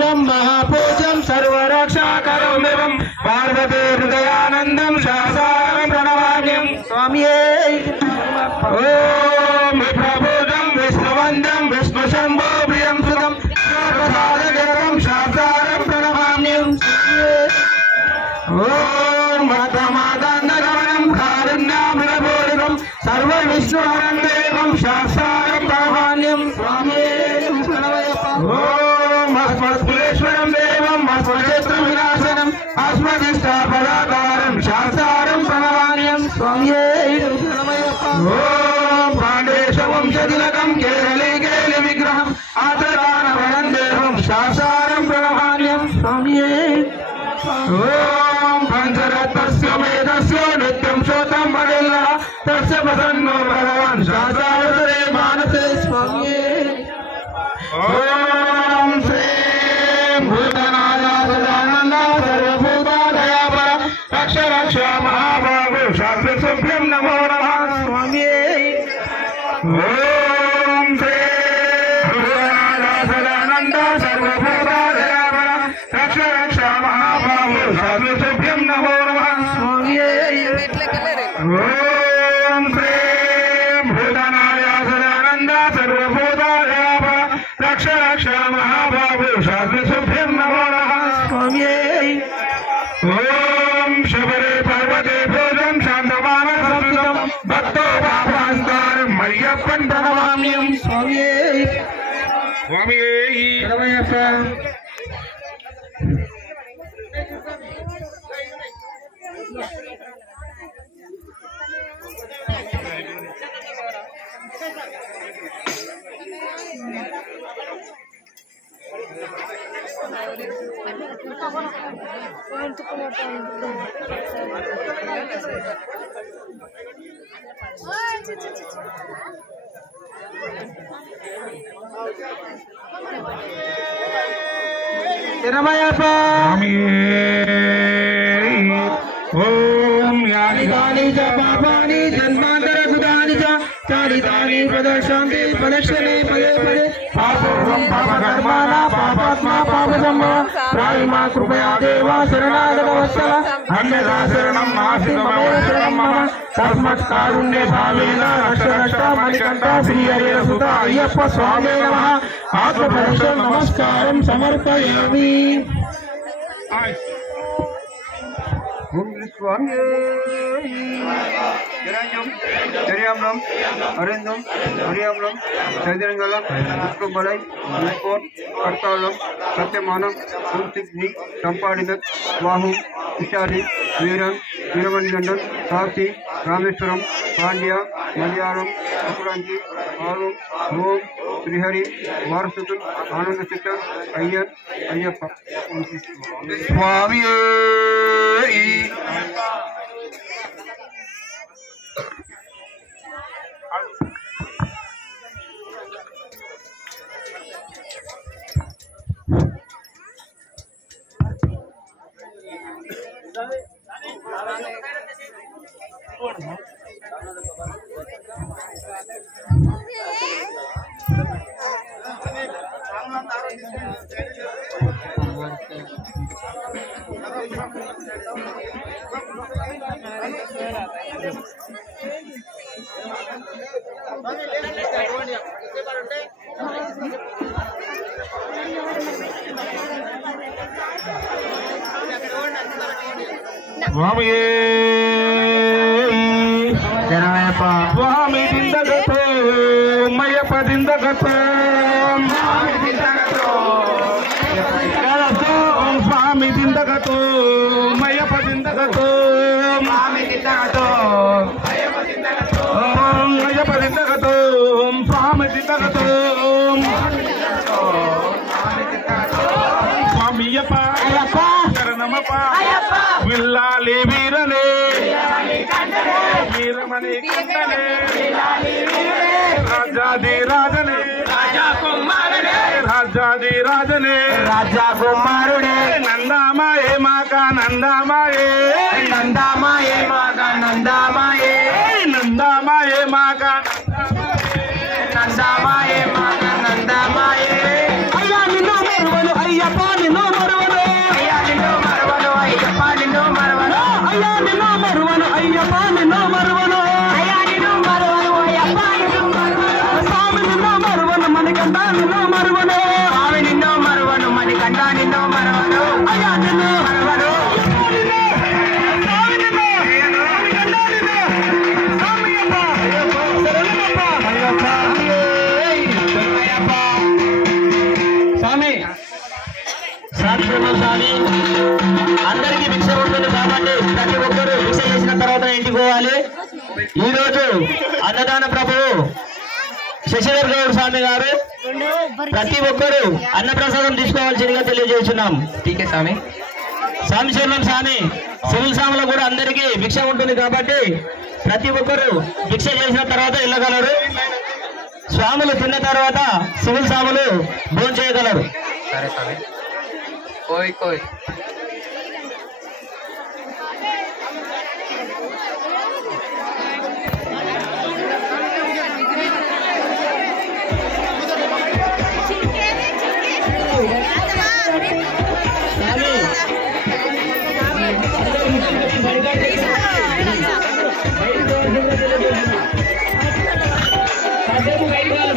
ब्रह्मपूजं सर्वरक्षाकरमेवं पार्वती हृदयानन्दं शासारं प्रणवाम्यं स्वामिये ओम प्रभुदं विष्णुवन्दं विष्णुशम्भो प्रियं सुतं प्रसादकरं शासारं प्रणवाम्यं ओम भक्तमादन्नगमनं कारुण्यामृतपूर्णं सर्वविष्णुहरं देवं शासारं प्रणवाम्यं स्वामिये ओम अस्मत्कुलेश्वरं देवं अस्मत्शत्रुविनाशनम् अस्मदिष्टापदाकारं शासारं प्रणवाम्यं स्वामिये ओम पाण्डेशवंशतिलकं केरले केलिविग्रहम् आतदानवनं देवं शासारं प्रणवाम्यं स्वामिये ओम पंचरत्नस्य वेदस्य नित्यं श्रोतं वरेल्लः तस्य प्रसन्नो भगवान् शासावसरे मानसे स्वामिये ओम श्रीं भूतनाथ सदानन्द सर्वभूतादयापर रक्ष रक्ष महाबाहु शास्त्र शास्त्रशुभ्यं नमो नमः स्वामी ओम श्री सदानंद सर्वभूताधयापन रक्ष रक्ष महाबाहु शास्त्रशुभ्यं नमो नमः स्वामी ओम श्री भूतनाय सदानंद सर्वभूताधयापन रक्ष रक्ष महाबाहु शास्त्रशुभ्यं नमो नमः स्वामी ओम शबरे पर्वते भोजन शांतमान भक्तो भावास्कार मय्यप्पन प्रणमाम्यं स्वामी स्वामी ओम यानि च पापानि जन्मांतर कृतानि च चारितानि प्रदर्शन्ति प्रदर्शने पदे पदे पापोऽहं पापकर्माणा पापात्मा पापसम्भव प्राणिमा कृपया देवा शरणागतवत्सल अन्यथा शरणं नास्ति मम शरणं मम तस्मत्कारुण्य भावेन रक्ष रक्ष मणिकण्ठ श्रीहरिसुत अय्यप्प स्वामी नमः आत्मप्रदर्शन नमस्कारं समर्पयामि स्वामी Jariamlam, Arindam, Ariamlam, Sadirangalam, Utrubalai, Nipot, Kartalam, Satyamanam, Suntikni, Tampadinak, Vahu, Ishali, Viran, Viramanjandan, Sasi, Rameswaram, Pandya, Malayalam, Akuranji, Arum, Rom, Srihari, Varasutan, Anandasitan, Ayyar, Ayyappa. Swami Swami Dindagato, Mayappa Dindagato, Swami Dindagato, Swami Dindagato, Mayappa Dindagato, Swami Dindagato, Mayappa Dindagato, Mayappa Dindagato, Swami Dindagato, Swami Yappa, Karanamappa, Villali Virane, Viramani Kandane, Rajadi Rajane, Raja Kumarane, Rajadi Rajane, Raja Kumarane, Nandamaye Maka Nandamaye, Nandamaye Maka Nandamaye, Nandamaye Maka Nandamaye Maka Nandamaye. Ayani no marvano, Ayyapani no marvano, Ayani no marvano, Ayyapani no marvano, Ayani no marvano, Ayyapani no marvano, Ayani no marvano, Ayyapani no marvano, Swami no marvano, Manikantani no marvano, Swami no marvano, Manikantani no marvano, Ayani no marvano, Swami no, Swami no, Manikantani no, Swami Appa, Saranappa, Ayyappa, Ayyappa, Swami. సాక్షి అందరికీ భిక్ష ఉంటుంది కాబట్టి ప్రతి ఒక్కరు భిక్ష చేసిన తర్వాత ఇంటికి పోవాలి. ఈ రోజు అన్నదాన ప్రభువు శశిధర్ గౌడ్ స్వామి గారు ప్రతి ఒక్కరు అన్నప్రసాదం తీసుకోవాల్సిందిగా తెలియజేస్తున్నాం. టీకే స్వామి స్వామి శరణం స్వామి సివిల్ స్వాములు కూడా అందరికీ భిక్ష ఉంటుంది కాబట్టి ప్రతి ఒక్కరు భిక్ష చేసిన తర్వాత వెళ్ళగలరు. స్వాములు తిన్న తర్వాత సివిల్ స్వాములు భోజనం చేయగలరు. సరే స్వామి. कोई कोई కాసేపు బయట